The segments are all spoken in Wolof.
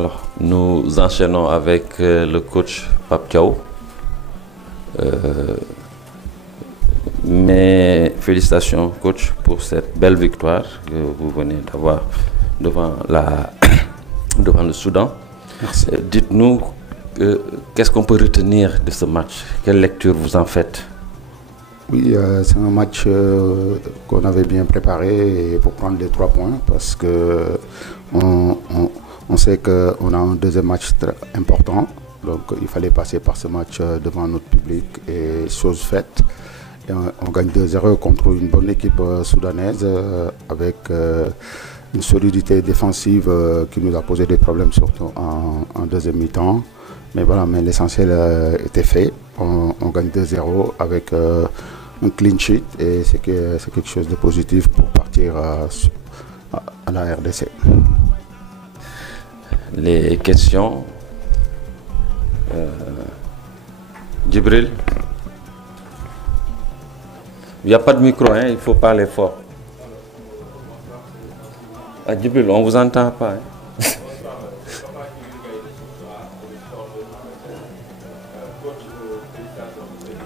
Alors, nous enchaînons avec le coach Pape Thiaw. Mes félicitations, coach, pour cette belle victoire que vous venez d'avoir devant, devant le Soudan. Merci. Dites-nous, qu'est-ce qu'on peut retenir de ce match? Quelle lecture vous en faites? Oui, c'est un match qu'on avait bien préparé pour prendre les 3 points parce que on sait qu'on a un deuxième match très important. Donc il fallait passer par ce match devant notre public et chose faite. Et on gagne 2-0 contre une bonne équipe soudanaise avec une solidité défensive qui nous a posé des problèmes surtout en deuxième mi-temps. Mais voilà, mais l'essentiel était fait. On gagne 2-0 avec un clean sheet et c'est quelque chose de positif pour partir à la RDC. Les questions. Djibril. Il n'y a pas de micro, hein, il faut parler fort. Ah, Djibril, on ne vous entend pas. Hein.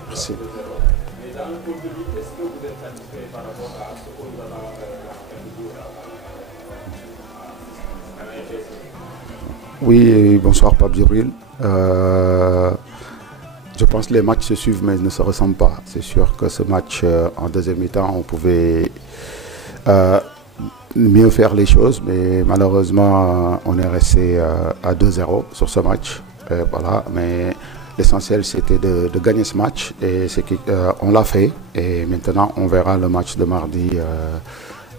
Merci. Oui, bonsoir Pape Djibril. Je pense que les matchs se suivent mais ne se ressemblent pas. C'est sûr que ce match en deuxième mi-temps, on pouvait mieux faire les choses, mais malheureusement, on est resté à 2-0 sur ce match. Voilà, mais l'essentiel, c'était de gagner ce match et on l'a fait. Et maintenant, on verra le match de mardi,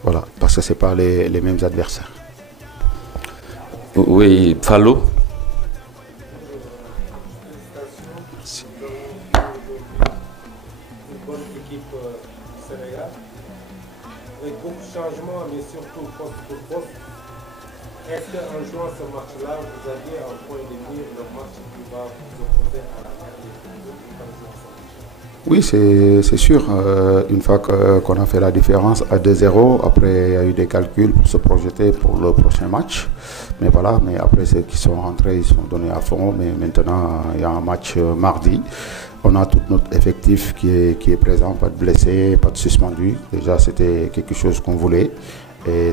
voilà, parce que ce n'est pas les mêmes adversaires. Oui, Fallou. Avec beaucoup de changements, mais surtout poste pour poste. Est-ce qu'en jouant ce match-là, vous aviez un point de mire le match qui va vous opposer à la RDC? Oui, c'est sûr. Une fois qu'on a fait la différence à 2-0, après il y a eu des calculs pour se projeter pour le prochain match. Mais voilà, mais après ceux qui sont rentrés, ils sont donnés à fond. Mais maintenant, il y a un match mardi. On a tout notre effectif qui est présent, pas de blessés, pas de suspendus. Déjà, c'était quelque chose qu'on voulait. Et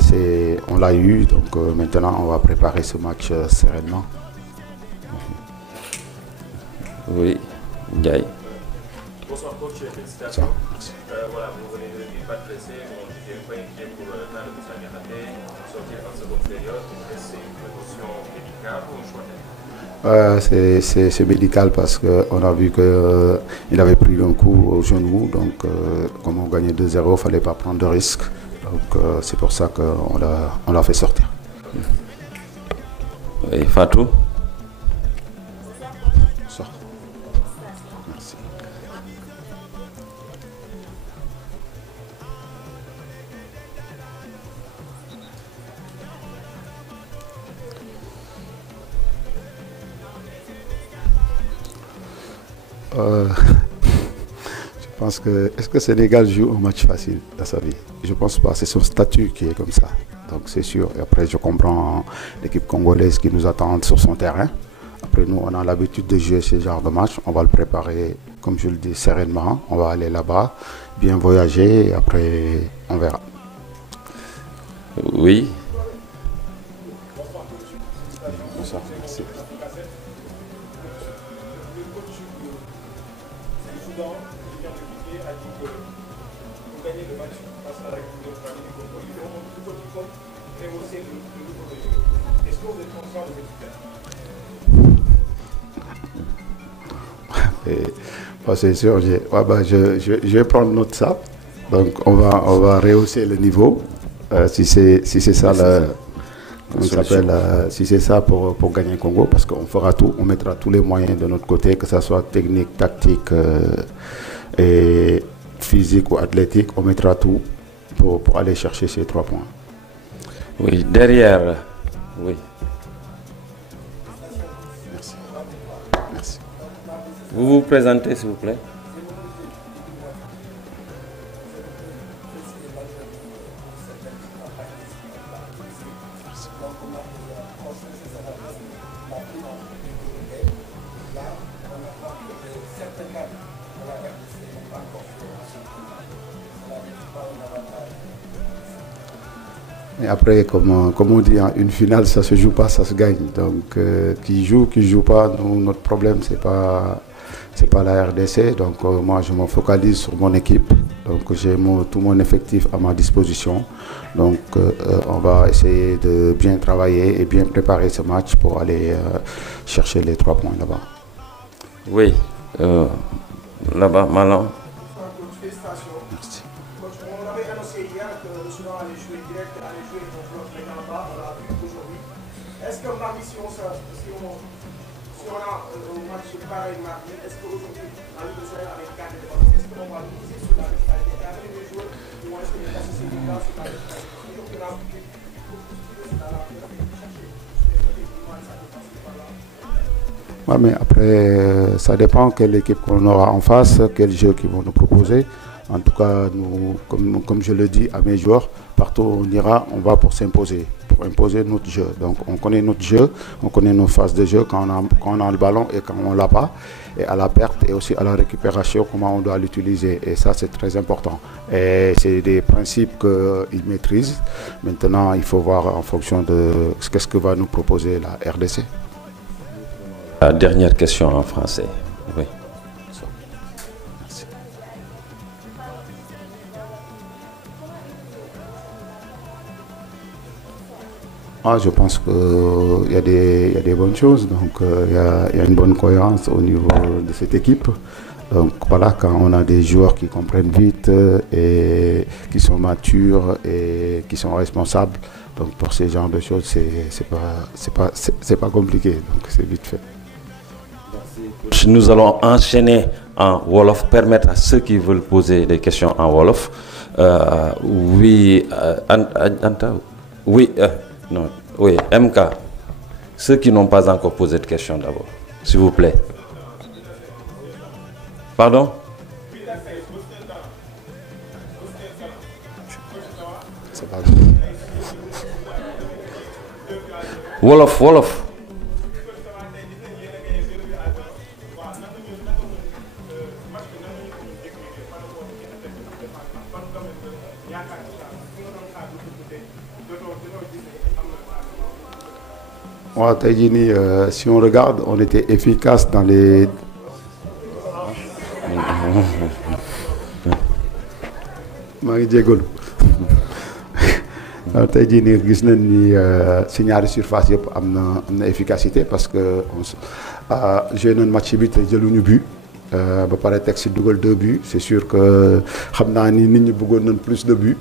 on l'a eu, donc maintenant, on va préparer ce match sereinement. Oui, Ndiaye. Bonsoir coach, félicitations. Voilà, vous venez de dire pas de blessé, bon, j'étais pas inquiet pour le temps de Moussa Niakhaté, sortir en seconde période, est-ce que c'est une précaution médicale ou un choix technique? C'est médical parce qu'on a vu qu'il avait pris un coup au genou, donc comme on gagnait 2-0, il ne fallait pas prendre de risques. Donc c'est pour ça qu'on l'a fait sortir. Oui, Fatou. Bonsoir. Merci. Je pense que, est-ce que Sénégal joue un match facile dans sa vie? Je pense pas, c'est son statut qui est comme ça. Donc c'est sûr. Et après, je comprends l'équipe congolaise qui nous attend sur son terrain. Après, nous, on a l'habitude de jouer ce genre de match. On va le préparer, comme je le dis, sereinement. On va aller là-bas, bien voyager, et après, on verra. Oui. Bonsoir, merci. C'est sûr, je vais prendre note de ça. Donc on va rehausser le niveau. Si c'est ça si c'est ça pour gagner Congo, parce qu'on fera tout, on mettra tous les moyens de notre côté, que ce soit technique, tactique et physique ou athlétique, on mettra tout pour aller chercher ces 3 points. Oui, derrière, oui. Merci. Merci. Vous vous présentez, s'il vous plaît. Et après, comme on dit, hein, une finale, ça se joue pas, ça se gagne. Donc, qui joue pas, nous, notre problème, c'est pas la RDC. Donc, moi, je me focalise sur mon équipe. Donc, j'ai tout mon effectif à ma disposition. Donc, on va essayer de bien travailler et bien préparer ce match pour aller chercher les 3 points là-bas. Oui, là-bas, Malan. Merci. On avait annoncé hier que le Soudan allait jouer direct, allait jouer contre l'autre Ménamba, on l'a vu aujourd'hui. Est-ce que mardi, si on a un match pareil mardi, est-ce qu'aujourd'hui, en Ligue de Soleil avec 4 défenses, est-ce qu'on va miser sur la vitalité avec les joueurs ou est-ce que les passer ces dégâts sur la vitalité? Aujourd'hui, on a vu que Ouais, mais après, ça dépend quelle équipe qu'on aura en face, quel jeu qu'ils vont nous proposer. En tout cas, nous, comme je le dis à mes joueurs, partout où on ira, on va pour s'imposer, pour imposer notre jeu. Donc on connaît notre jeu, on connaît nos phases de jeu quand on a le ballon et quand on ne l'a pas, et à la perte et aussi à la récupération, comment on doit l'utiliser. Et ça, c'est très important. Et c'est des principes qu'ils maîtrisent. Maintenant, il faut voir en fonction de ce que va nous proposer la RDC. La dernière question en français. Oui. Merci. Je pense qu'il y a des bonnes choses. Donc, il y a une bonne cohérence au niveau de cette équipe. Donc, voilà, quand on a des joueurs qui comprennent vite et qui sont matures et qui sont responsables, donc pour ces genres de choses, c'est pas compliqué. Donc, c'est vite fait. Nous allons enchaîner en Wolof, permettre à ceux qui veulent poser des questions en Wolof. Oui, Anta, oui, non, oui, MK. Ceux qui n'ont pas encore posé de questions d'abord, s'il vous plaît. Pardon? Wolof. Si on regarde, on était efficace dans les... tey jii nii gis nañ ni si ñaari surface yëpp am na efficacité parce que joué nañ match bi te jëluñu but ba pare teg si dugal 2 buts. C'est sûr que xam naa ni nit ñi bëggoon nañ plus de buts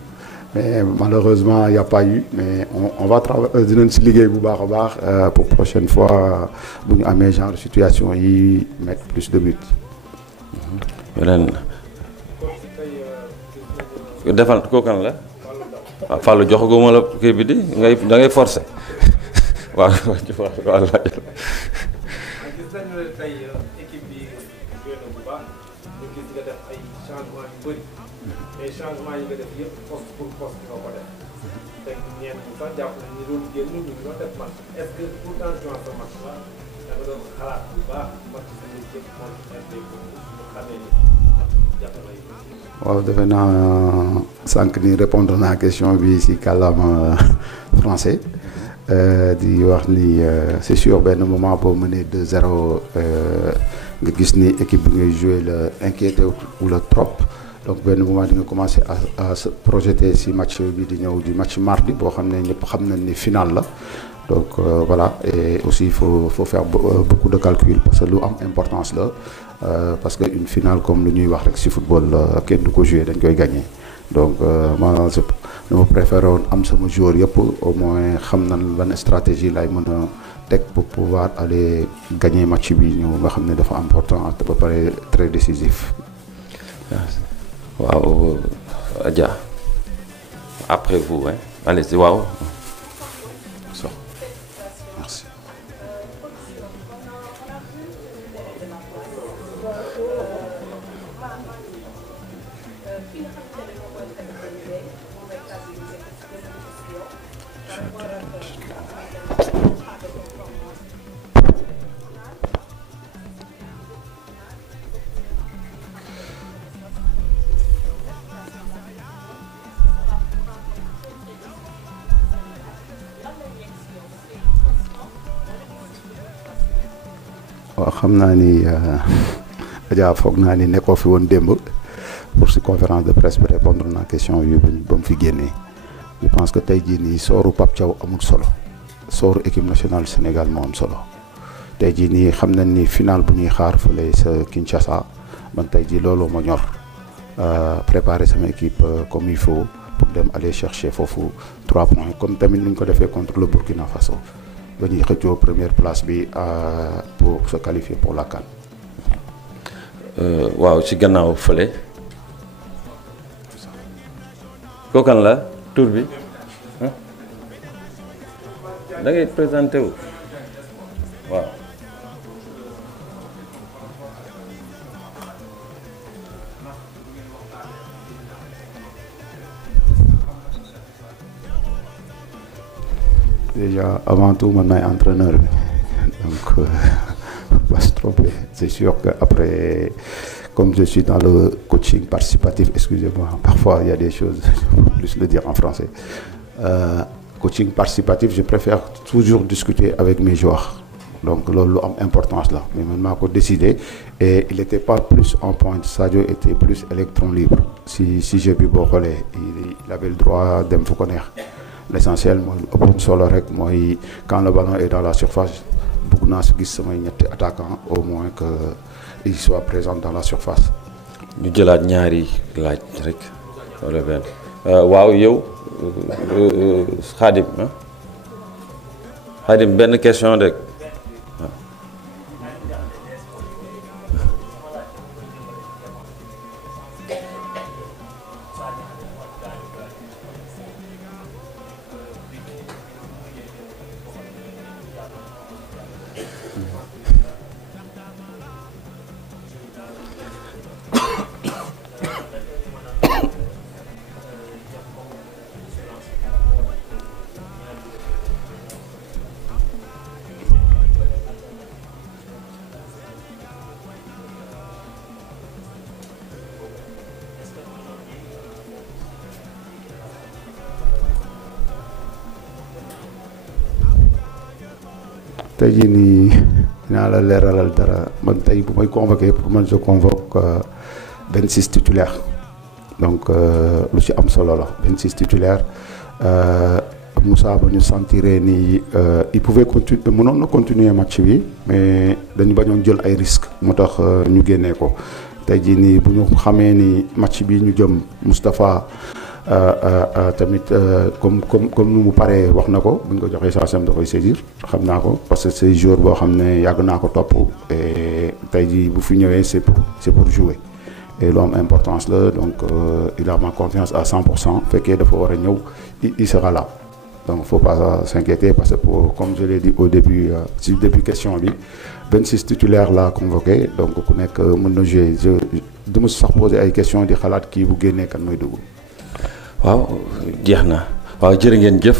mais malheureusement il n'y a pas eu. Mais on va travailler dinañ si liggéey bu baax a baax pour prochaine fois bu ñu amee genre situation yi mettre plus de buts. Yeneen defal kooku kan la. waaw Fallou joxaguma la kii bi di da ngay forcer waaw waaw. gis nañu ne tey équipe bi joué na bu baax ñu gis nga def ay changements yu bëri mais changements yi nga def yëpp poste pour poste nga ko def te ñenn ñi sax jàpp nañ ñu doon génn ñu ngi doon def match est-ce que tout en jouant ce match là da nga doon xalaat bu baax match bi ñu jëm moom ñu xamee ni jàpp nañ waaw defe naa sànq ni répondre naa question bi si kàllaama français di wax ni c'est sûr benn moment boo mënee 2-0 nga gis ni équipe bi ngay jouer la inquiété ou la trop donc benn moment di nga commencer à se projeter si match bi di ñëw di match mardi boo xam ne ñëpp xam nañ ni final la donc voilà. Et aussi il faut faire beaucoup de calcul parce que lu am importance la. Parce que une finale comme lu ñuy wax rek ci football kenn du ko jouer dañ koy gagner donc moi dama préféré woon am sama joueur yëpp au moins xam na ban stratégie lay mën a teg pour pouvoir aller gagner match bi ñu nga xam ne dafa important te ba pare très décisif. waaw Adja après vous hein allez-y waaw. Merci. waaw xam naa ni Adja foog naa ni nekkoo fi woon démb pour si conférence de presse bi répondre na question yu ba mu fi génnee je pense que tey jii nii sooru Pape Thiaw amul solo sooru équipe nationale Sénégal moo am solo tey jii nii xam nañ ni final bu ñuy xaar fële sa Kinshasa man tey jii loolu ma ñor préparer sama équipe comme il faut pour dem aller chercher foofu 3 points comme tamit ni ñu ko defee contre le Burkina Faso ba ñuy xëccoo première place bi pour se qualifier pour la CAN. waaw ci gannaaw fële kookan la tur bi da ngay présenté wu waaw. Déjà avant tout man maay entraîneur bi donc pas se tromper c'est sûr que après comme je suis dans le coaching participatif, excusez-moi, parfois il y a des choses, je peux plus le dire en français. Coaching participatif, je préfère toujours discuter avec mes joueurs. Donc, c'est importance là. Mais maintenant, j'ai décidé et il n'était pas plus en pointe. Sadio était plus électron libre. Si j'ai pu voler, il avait le droit de me connaître. L'essentiel, moi, quand le ballon est dans la surface, beaucoup de attaquants au moins que il soit présent dans la surface. ñu jëlaat ñaari laaj rek wala benn waaw yow Khadim Khadim benn question rek tey jii nii dinaa la leeralal dara man tey bu may convoqué pour man je convoque 26 titulaires donc lu ci am solo la 26 titulaires Moussa ba ñu sentiree ni il pouvait continuer mënoon na continuer match bi mais dañu bañoon jël ay risques moo tax ñu génnee ko tey jii nii bu ñu xamee ni match bi ñu jëm Moustapha tamit comme nu mu paree wax na ko bu ñu ko joxee chance am da koy saisir xam naa ko parce que c'est jour boo xam ne yàgg naa ko topp et tey jii bu fi ñëwee c'est pour jouer et lu am importance la donc il a ma confiance à 100% fekkee dafa war a ñëw il sera là donc faut pas s'inquiéter parce que comme je l'ai dit au début ci début question bi 26 titulaires laa convoqué donc ku nekk mën na jouer du ma sax poser ay questions di xalaat kii bu génnee kan mooy dugg. waaw jeex na waaw jërë ngeen jëf.